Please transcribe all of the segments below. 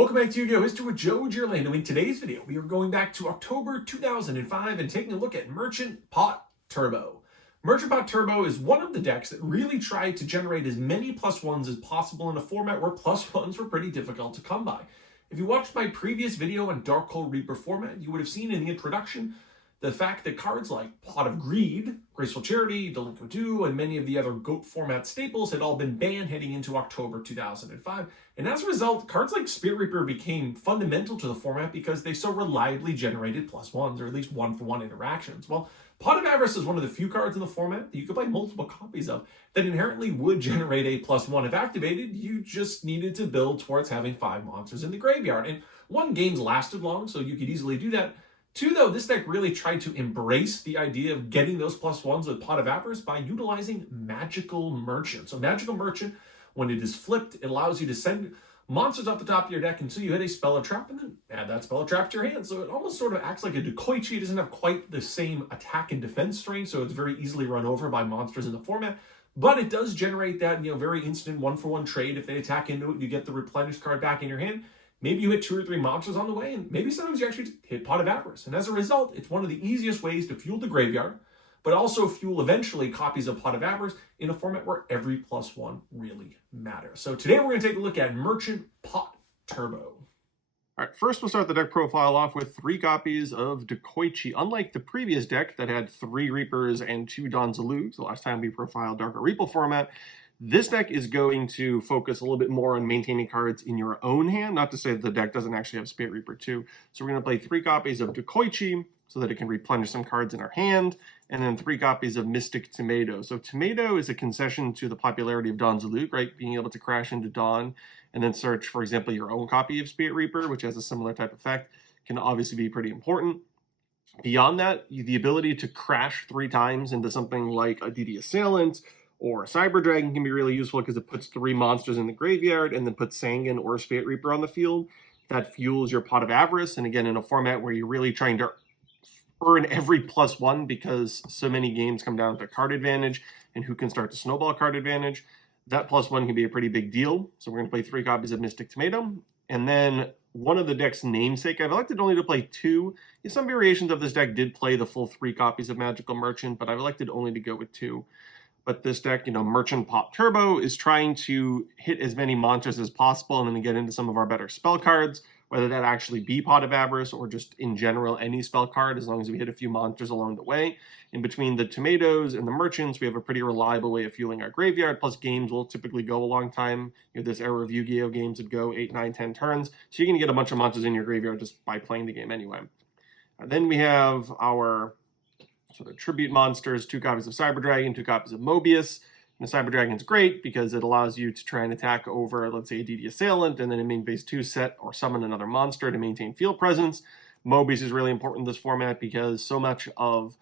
Welcome back to Yu-Gi-Oh! History with Joe Giorlando. In today's video, we are going back to October 2005 and taking a look at Merchant Pot Turbo. Merchant Pot Turbo is one of the decks that really tried to generate as many +1s as possible in a format where +1s were pretty difficult to come by. If you watched my previous video on Dark Hole Reaper format, you would have seen in the introduction the fact that cards like Pot of Greed, Graceful Charity, Delinquent 2, and many of the other GOAT format staples had all been banned heading into October 2005. And as a result, cards like Spirit Reaper became fundamental to the format because they so reliably generated +1s, or at least one-for-one interactions. Well, Pot of Avarice is one of the few cards in the format that you could play multiple copies of that inherently would generate a +1 if activated. You just needed to build towards having 5 monsters in the graveyard. And one, games lasted long, so you could easily do that. Two, though, this deck really tried to embrace the idea of getting those +1s with Pot of Avarice by utilizing Magical Merchant. So Magical Merchant, when it is flipped, it allows you to send monsters off the top of your deck until you hit a spell or trap, and then add that spell or trap to your hand. So it almost sort of acts like a Decoichi. It doesn't have quite the same attack and defense strength, so it's very easily run over by monsters in the format. But it does generate that, very instant one-for-one trade. If they attack into it, you get the replenished card back in your hand. Maybe you hit 2 or 3 monsters on the way, and maybe sometimes you actually just hit Pot of Avarice. And as a result, it's one of the easiest ways to fuel the graveyard, but also fuel eventually copies of Pot of Avarice in a format where every +1 really matters. So today we're going to take a look at Merchant Pot Turbo. All right, first we'll start the deck profile off with 3 copies of Decoichi. Unlike the previous deck that had 3 Reapers and 2 Donzalugs, the last time we profiled Darker Reaper format, this deck is going to focus a little bit more on maintaining cards in your own hand. Not to say that the deck doesn't actually have Spirit Reaper too. So we're going to play 3 copies of Decoichi so that it can replenish some cards in our hand, and then 3 copies of Mystic Tomato. So Tomato is a concession to the popularity of Donzalug, right? Being able to crash into Dawn and then search, for example, your own copy of Spirit Reaper, which has a similar type effect, can obviously be pretty important. Beyond that, the ability to crash 3 times into something like a DD Assailant or a Cyber Dragon can be really useful because it puts 3 monsters in the graveyard and then puts Sangan or Spirit Reaper on the field. That fuels your Pot of Avarice, and again, in a format where you're really trying to earn every +1 because so many games come down to card advantage and who can start to snowball card advantage, that +1 can be a pretty big deal. So we're going to play 3 copies of Mystic Tomato. And then one of the deck's namesake, I've elected only to play 2. Some variations of this deck did play the full 3 copies of Magical Merchant, but I've elected only to go with 2. But this deck, Merchant Pot Turbo, is trying to hit as many monsters as possible and then get into some of our better spell cards, whether that actually be Pot of Avarice or just in general any spell card, as long as we hit a few monsters along the way. In between the Tomatoes and the Merchants, we have a pretty reliable way of fueling our graveyard, plus games will typically go a long time. This era of Yu-Gi-Oh! Games would go 8, 9, 10 turns, so you're going to get a bunch of monsters in your graveyard just by playing the game anyway. Then we have our sort of tribute monsters, 2 copies of Cyber Dragon, 2 copies of Mobius. And the Cyber Dragon is great because it allows you to try and attack over, let's say, a DD Assailant, and then in main phase 2 set or summon another monster to maintain field presence. Mobius is really important in this format because so much of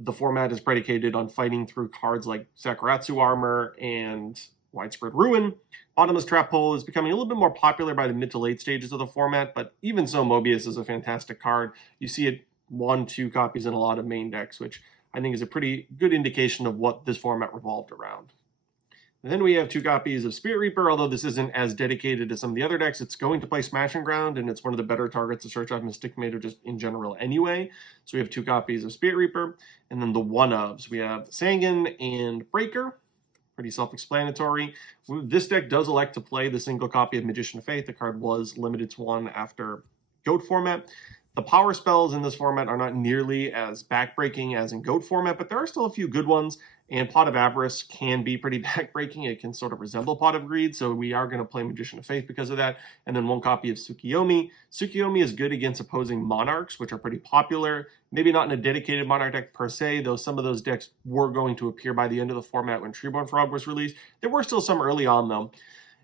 the format is predicated on fighting through cards like Sakuratsu Armor and Widespread Ruin. Bottomless Trap Hole is becoming a little bit more popular by the mid to late stages of the format, but even so, Mobius is a fantastic card. You see it 1, 2 copies in a lot of main decks, which I think is a pretty good indication of what this format revolved around. And then we have 2 copies of Spirit Reaper. Although this isn't as dedicated as some of the other decks, it's going to play Smashing Ground, and it's one of the better targets to search off Mystic Tomato just in general anyway. So we have 2 copies of Spirit Reaper, and then the one-ofs. We have Sangan and Breaker. Pretty self-explanatory. This deck does elect to play the single copy of Magician of Faith. The card was limited to 1 after GOAT format. The power spells in this format are not nearly as backbreaking as in GOAT format, but there are still a few good ones, and Pot of Avarice can be pretty backbreaking. It can sort of resemble Pot of Greed, so we are going to play Magician of Faith because of that. And then 1 copy of Tsukiyomi. Tsukiyomi is good against opposing Monarchs, which are pretty popular. Maybe not in a dedicated Monarch deck per se, though some of those decks were going to appear by the end of the format when Treeborn Frog was released. There were still some early on, though.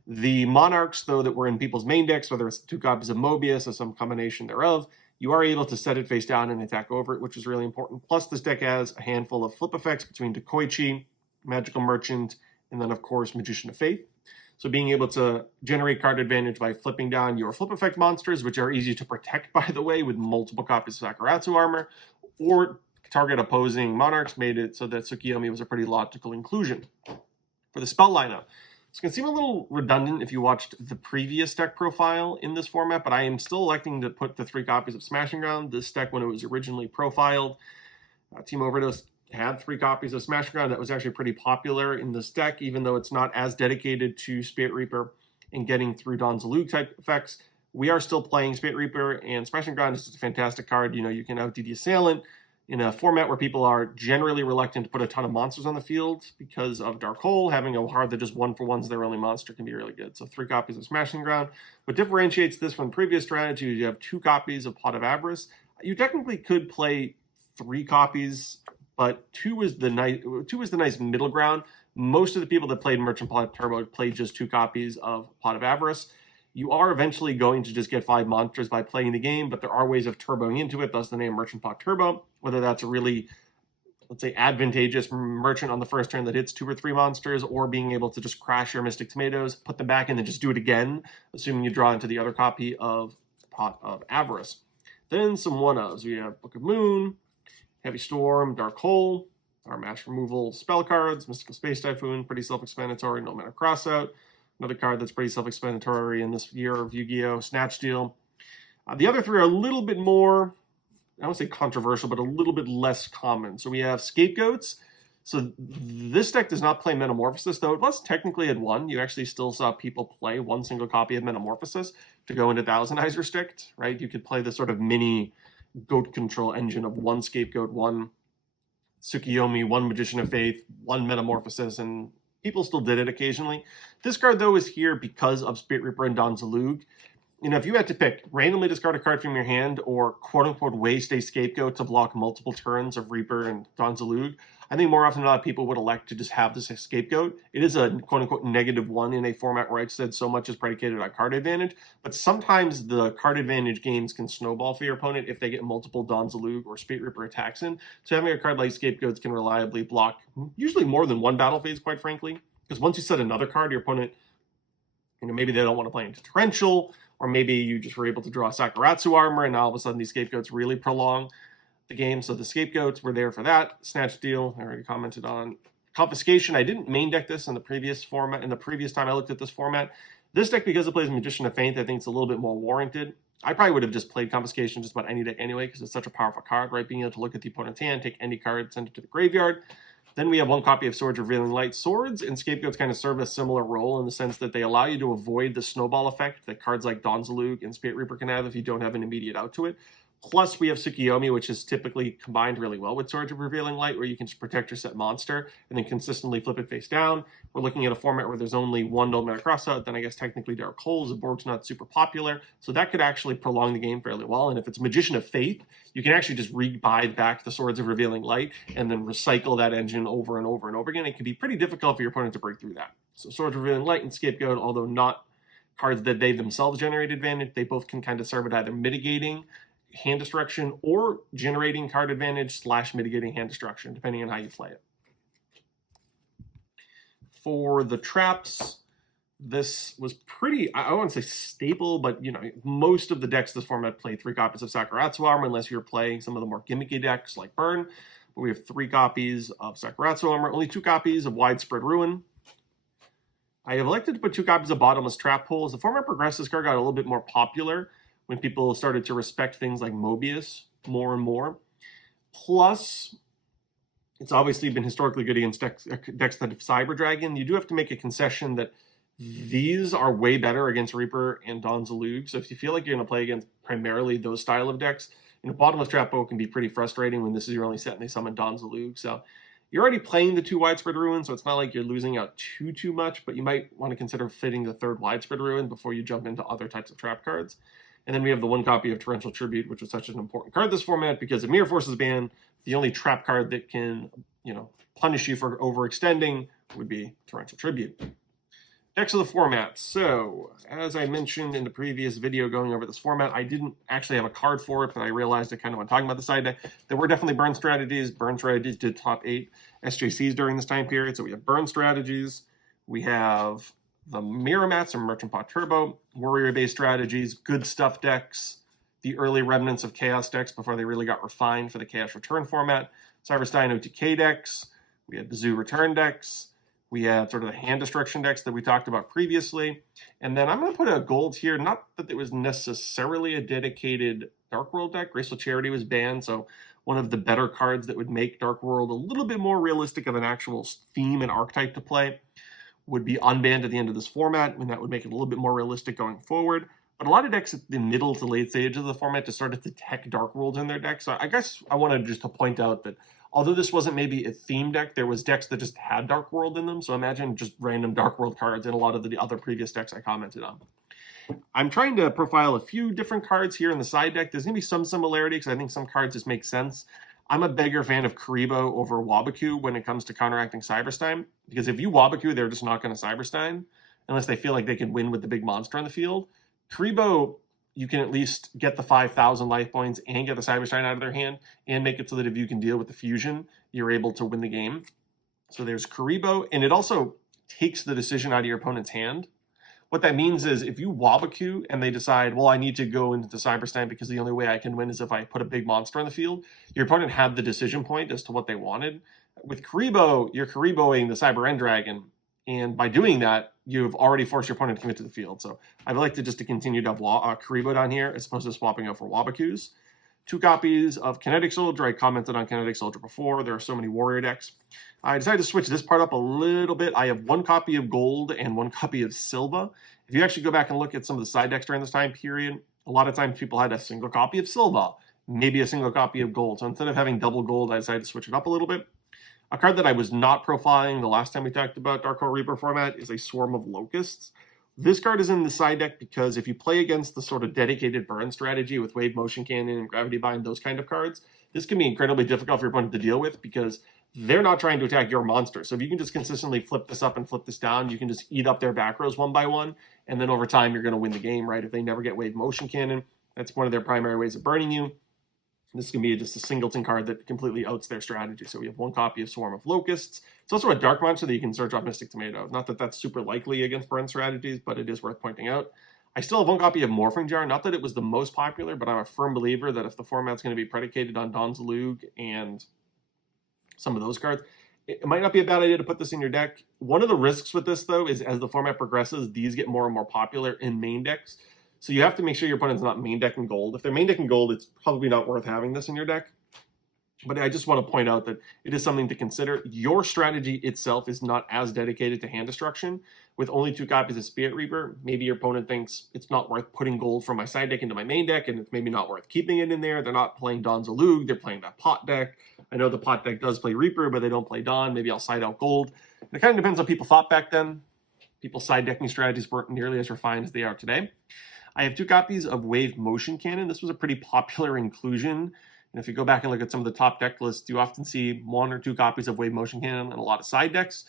The Monarchs, though, that were in people's main decks, whether it's 2 copies of Mobius or some combination thereof, you are able to set it face down and attack over it, which is really important. Plus, this deck has a handful of flip effects between Decoichi, Magical Merchant, and then, of course, Magician of Faith. So being able to generate card advantage by flipping down your flip effect monsters, which are easy to protect, by the way, with multiple copies of Sakuratsu Armor, or target opposing Monarchs, made it so that Tsukiyomi was a pretty logical inclusion. For the spell lineup, It's going to seem a little redundant if you watched the previous deck profile in this format, but I am still electing to put the 3 copies of Smashing Ground. This deck, when it was originally profiled, Team Overdose had 3 copies of Smashing Ground. That was actually pretty popular in this deck, even though it's not as dedicated to Spirit Reaper and getting through Don Zalug type effects. We are still playing Spirit Reaper, and Smashing Ground is just a fantastic card. You know, you can outdo the Assailant in a format where people are generally reluctant to put a ton of monsters on the field because of Dark Hole. Having a card that just 1-for-1's their only monster can be really good. So 3 copies of Smashing Ground. What differentiates this from the previous strategy is you have 2 copies of Pot of Avarice. You technically could play 3 copies, but 2 is the nice middle ground. Most of the people that played Merchant Pot Turbo played just 2 copies of Pot of Avarice. You are eventually going to just get 5 monsters by playing the game, but there are ways of turboing into it, thus the name Merchant Pot Turbo, whether that's a really, let's say, advantageous merchant on the first turn that hits 2 or 3 monsters, or being able to just crash your Mystic Tomatoes, put them back, and then just do it again, assuming you draw into the other copy of Pot of Avarice. Then some 1-ofs. We have Book of Moon, Heavy Storm, Dark Hole, our mass removal spell cards, Mystical Space Typhoon, pretty self-explanatory, No Mana Crossout. Another card that's pretty self-explanatory in this year of Yu-Gi-Oh! Snatch Steal. The other 3 are a little bit more, I won't say controversial, but a little bit less common. So we have Scapegoats. So this deck does not play Metamorphosis, though it was technically at 1. You actually still saw people play 1 single copy of Metamorphosis to go into Thousandizer Sticked, right? You could play this sort of mini goat control engine of 1 Scapegoat, 1 Tsukiyomi, 1 Magician of Faith, 1 Metamorphosis, and people still did it occasionally. This card, though, is here because of Spirit Reaper and Don Zalug. You know, if you had to pick, randomly discard a card from your hand or quote-unquote waste a Scapegoat to block multiple turns of Reaper and Don Zalug, I think more often than not people would elect to just have this Scapegoat. It is a quote-unquote -1 in a format where I said so much is predicated on card advantage, but sometimes the card advantage games can snowball for your opponent if they get multiple Don Zalug or Spirit Reaper attacks in. So having a card like Scapegoats can reliably block usually more than 1 battle phase, quite frankly. Because once you set another card, your opponent, you know, maybe they don't want to play into Torrential, or maybe you just were able to draw Sakuratsu Armor, and now all of a sudden these Scapegoats really prolong the game. So the Scapegoats were there for that. Snatch Steal, I already commented on. Confiscation, I didn't main deck this in the previous format, in the previous time I looked at this format. This deck, because it plays Magician of Faith, I think it's a little bit more warranted. I probably would have just played Confiscation just about any deck anyway, because it's such a powerful card, right? Being able to look at the opponent's hand, take any card, send it to the graveyard. Then we have 1 copy of Swords Revealing Light. Swords and Scapegoats kind of serve a similar role in the sense that they allow you to avoid the snowball effect that cards like Don Zalug and Spirit Reaper can have if you don't have an immediate out to it. Plus, we have Tsukiyomi, which is typically combined really well with Swords of Revealing Light, where you can just protect your set monster and then consistently flip it face down. We're looking at a format where there's only 1 No Mana Crossout, then I guess technically Dark Hole. Zaborg's not super popular, so that could actually prolong the game fairly well. And if it's Magician of Faith, you can actually just buy back the Swords of Revealing Light and then recycle that engine over and over and over again. It can be pretty difficult for your opponent to break through that. So Swords of Revealing Light and Scapegoat, although not cards that they themselves generate advantage, they both can kind of serve at either mitigating hand destruction or generating card advantage / mitigating hand destruction, depending on how you play it. For the traps, this was pretty, I wouldn't say staple, but you know, most of the decks this format play 3 copies of Sakuratsu Armor, unless you're playing some of the more gimmicky decks like Burn. But we have 3 copies of Sakuratsu Armor, only 2 copies of Widespread Ruin. I have elected to put 2 copies of Bottomless Trap Hole. As the format progressed, this card got a little bit more popular when people started to respect things like Mobius more and more. Plus, it's obviously been historically good against decks that have Cyber Dragon. You do have to make a concession that these are way better against Reaper and Don Zalug. So if you feel like you're going to play against primarily those style of decks, you know, Bottomless Trap Hole can be pretty frustrating when this is your only set and they summon Don Zalug. So you're already playing the 2 Widespread Ruin, so it's not like you're losing out too much, but you might want to consider fitting the 3rd Widespread Ruin before you jump into other types of trap cards. And then we have the 1 copy of Torrential Tribute, which was such an important card this format because of Mirror Force's ban, the only trap card that can, you know, punish you for overextending would be Torrential Tribute. Decks of the format. So, as I mentioned in the previous video going over this format, I didn't actually have a card for it, but I realized I kind of when talking about the side deck, there were definitely Burn strategies. Burn strategies did top 8 SJCs during this time period. So we have Burn strategies. We have the Mirror Mats and Merchant Pot Turbo, Warrior-based strategies, Good Stuff decks, the early remnants of Chaos decks before they really got refined for the Chaos Return format, Cyberstein OTK decks, we had the Zoo Return decks, We had sort of the hand destruction decks that we talked about previously. And then I'm going to put a gold here. Not that it was necessarily a dedicated Dark World deck. Graceful Charity was banned, so one of the better cards that would make Dark World a little bit more realistic of an actual theme and archetype to play would be unbanned at the end of this format, and that would make it a little bit more realistic going forward. But a lot of decks at the middle to late stage of the format just started to tech Dark Worlds in their deck. So I guess I wanted just to point out that although this wasn't maybe a theme deck, there was decks that just had Dark World in them. So imagine just random Dark World cards in a lot of the other previous decks I commented on. I'm trying to profile a few different cards here in the side deck. There's going to be some similarity because I think some cards just make sense. I'm a bigger fan of Karibo over Wabaku when it comes to counteracting Cyberstein, because if you Wabaku, they're just not going to Cyberstein unless they feel like they can win with the big monster on the field. Karibo, you can at least get the 5,000 life points and get the Cyberstein out of their hand and make it so that if you can deal with the fusion, you're able to win the game. So there's Karibo, and it also takes the decision out of your opponent's hand. What that means is if you Wabaku and they decide, well, I need to go into the Cyberstein because the only way I can win is if I put a big monster on the field, your opponent had the decision point as to what they wanted. With Karibo, you're Kariboing the Cyber End Dragon, and by doing that, you've already forced your opponent to commit to the field. So I'd like to continue to have Karibo down here as opposed to swapping out for Wabakus. 2 copies of Kinetic Soldier. I commented on Kinetic Soldier before. There are so many warrior decks. I decided to switch this part up a little bit. I have 1 copy of Gold and 1 copy of Silva. If you actually go back and look at some of the side decks during this time period, a lot of times people had a single copy of Silva, maybe a single copy of Gold. So instead of having double Gold, I decided to switch it up a little bit. A card that I was not profiling the last time we talked about Dark Hole Reaper format is a Swarm of Locusts. This card is in the side deck because if you play against the sort of dedicated burn strategy with Wave Motion Cannon and Gravity Bind, those kind of cards, this can be incredibly difficult for your opponent to deal with because they're not trying to attack your monster. So if you can just consistently flip this up and flip this down, you can just eat up their back rows one by one, and then over time you're going to win the game, right? If they never get Wave Motion Cannon, that's one of their primary ways of burning you. This can be just a singleton card that completely outs their strategy. So we have 1 copy of Swarm of Locusts. It's also a dark monster that you can search off Mystic Tomato. Not that that's super likely against burn strategies, but it is worth pointing out. I still have 1 copy of Morphing Jar. Not that it was the most popular, but I'm a firm believer that if the format's going to be predicated on Don Zalug and some of those cards, it might not be a bad idea to put this in your deck. One of the risks with this, though, is as the format progresses, these get more and more popular in main decks. So you have to make sure your opponent's not main decking Gold. If they're main decking Gold, it's probably not worth having this in your deck. But I just want to point out that it is something to consider. Your strategy itself is not as dedicated to hand destruction. With only 2 copies of Spirit Reaper, maybe your opponent thinks it's not worth putting Gold from my side deck into my main deck, and it's maybe not worth keeping it in there. They're not playing Don Zalug, they're playing that pot deck. I know the pot deck does play Reaper, but they don't play Don. Maybe I'll side out Gold. It kind of depends on what people thought back then. People's side decking strategies weren't nearly as refined as they are today. I have 2 copies of Wave Motion Cannon. This was a pretty popular inclusion. And if you go back and look at some of the top deck lists, you often see 1 or 2 copies of Wave Motion Cannon and a lot of side decks.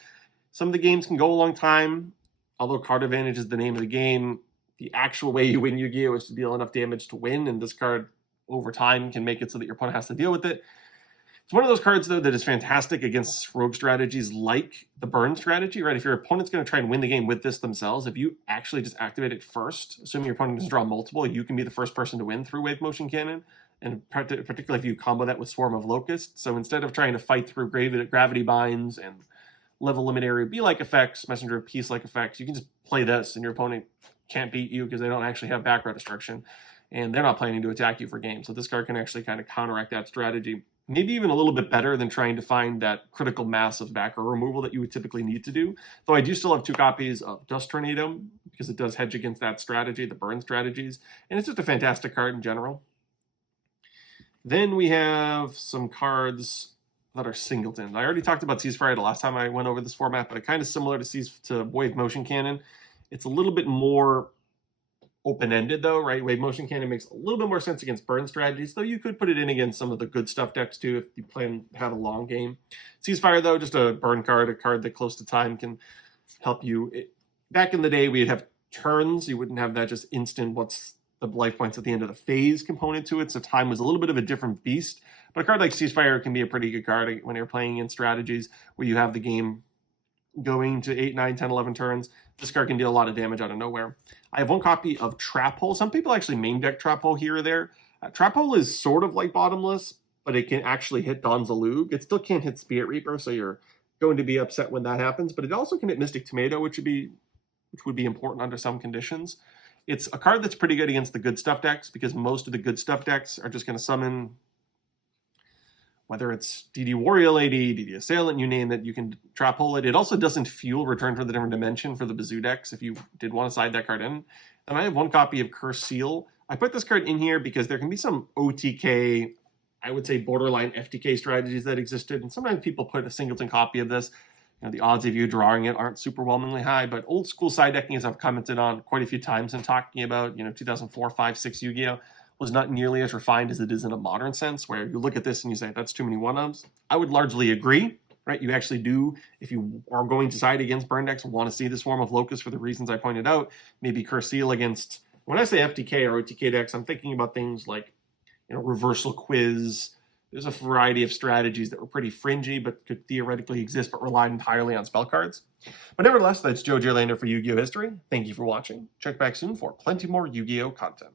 Some of the games can go a long time. Although Card Advantage is the name of the game, the actual way you win Yu-Gi-Oh! Is to deal enough damage to win, and this card over time can make it so that your opponent has to deal with it. It's one of those cards, though, that is fantastic against rogue strategies like the burn strategy, right? If your opponent's going to try and win the game with this themselves, if you actually just activate it first, assuming your opponent doesn't draw multiple, you can be the first person to win through Wave Motion Cannon, and particularly if you combo that with Swarm of Locusts. So instead of trying to fight through Gravity Binds and Level Limit Area B-like effects, Messenger of Peace-like effects, you can just play this, and your opponent can't beat you because they don't actually have back row destruction, and they're not planning to attack you for game. So this card can actually kind of counteract that strategy. Maybe even a little bit better than trying to find that critical mass of back row removal that you would typically need to do. Though I do still have 2 copies of Dust Tornado because it does hedge against that strategy, the burn strategies, and it's just a fantastic card in general. Then we have some cards that are singletons. I already talked about Ceasefire the last time I went over this format, but it's kind of similar to Wave Motion Cannon. It's a little bit more open-ended though, right? Wave Motion Cannon makes a little bit more sense against burn strategies, though you could put it in against some of the good stuff decks too if you plan to have a long game. Ceasefire though, just a burn card, a card that close to time can help you. Back in the day, we'd have turns. You wouldn't have that just instant what's the life points at the end of the phase component to it, so time was a little bit of a different beast. But a card like Ceasefire can be a pretty good card when you're playing in strategies where you have the game going to 8, 9, 10, 11 turns. This card can deal a lot of damage out of nowhere. I have 1 copy of Trap Hole. Some people actually main deck Trap Hole here or there. Trap Hole is sort of like Bottomless, but it can actually hit Don Zalug. It still can't hit Spirit Reaper, so you're going to be upset when that happens, but it also can hit Mystic Tomato, which would be important under some conditions. It's a card that's pretty good against the good stuff decks, because most of the good stuff decks are just going to summon, whether it's DD Warrior Lady, DD Assailant, you name it, you can trap hole it. It also doesn't fuel Return from the Different Dimension for the Bazoo decks if you did want to side that card in. And I have one copy of Cursed Seal. I put this card in here because there can be some OTK, I would say borderline FTK strategies that existed, and sometimes people put a singleton copy of this. You know, the odds of you drawing it aren't superwhelmingly high, but old school side decking, as I've commented on quite a few times and talking about, 2004, 5, 6 Yu-Gi-Oh! Was not nearly as refined as it is in a modern sense, where you look at this and you say, that's too many one-ofs. I would largely agree, right? You actually do, if you are going to side against burn decks, want to see this form of Locust for the reasons I pointed out. Maybe Cursed Seal against, when I say FTK or OTK decks, I'm thinking about things like, Reversal Quiz. There's a variety of strategies that were pretty fringy, but could theoretically exist, but relied entirely on spell cards. But nevertheless, that's Joe Giorlando for Yu-Gi-Oh! History. Thank you for watching. Check back soon for plenty more Yu-Gi-Oh! content.